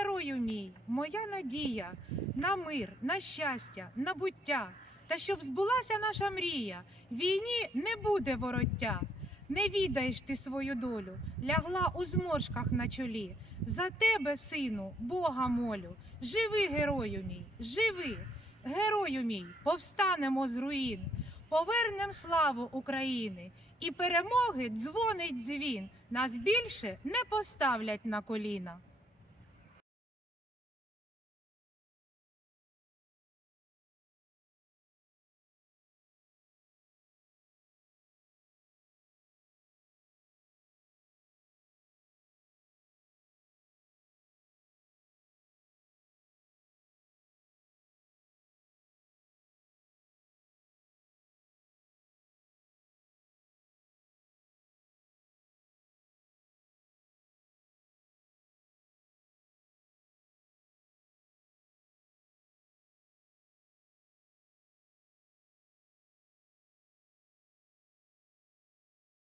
герою мій, моя надія на мир, на щастя, на буття. Та щоб збулася наша мрія, війні не буде вороття. Не відаєш ти свою долю, лягла у зморшках на чолі. За тебе, сину, Бога молю. Живи, герою мій, живи, герою мій, повстанемо з руїн, повернем славу України, і перемоги дзвонить дзвін. Нас більше не поставлять на коліна.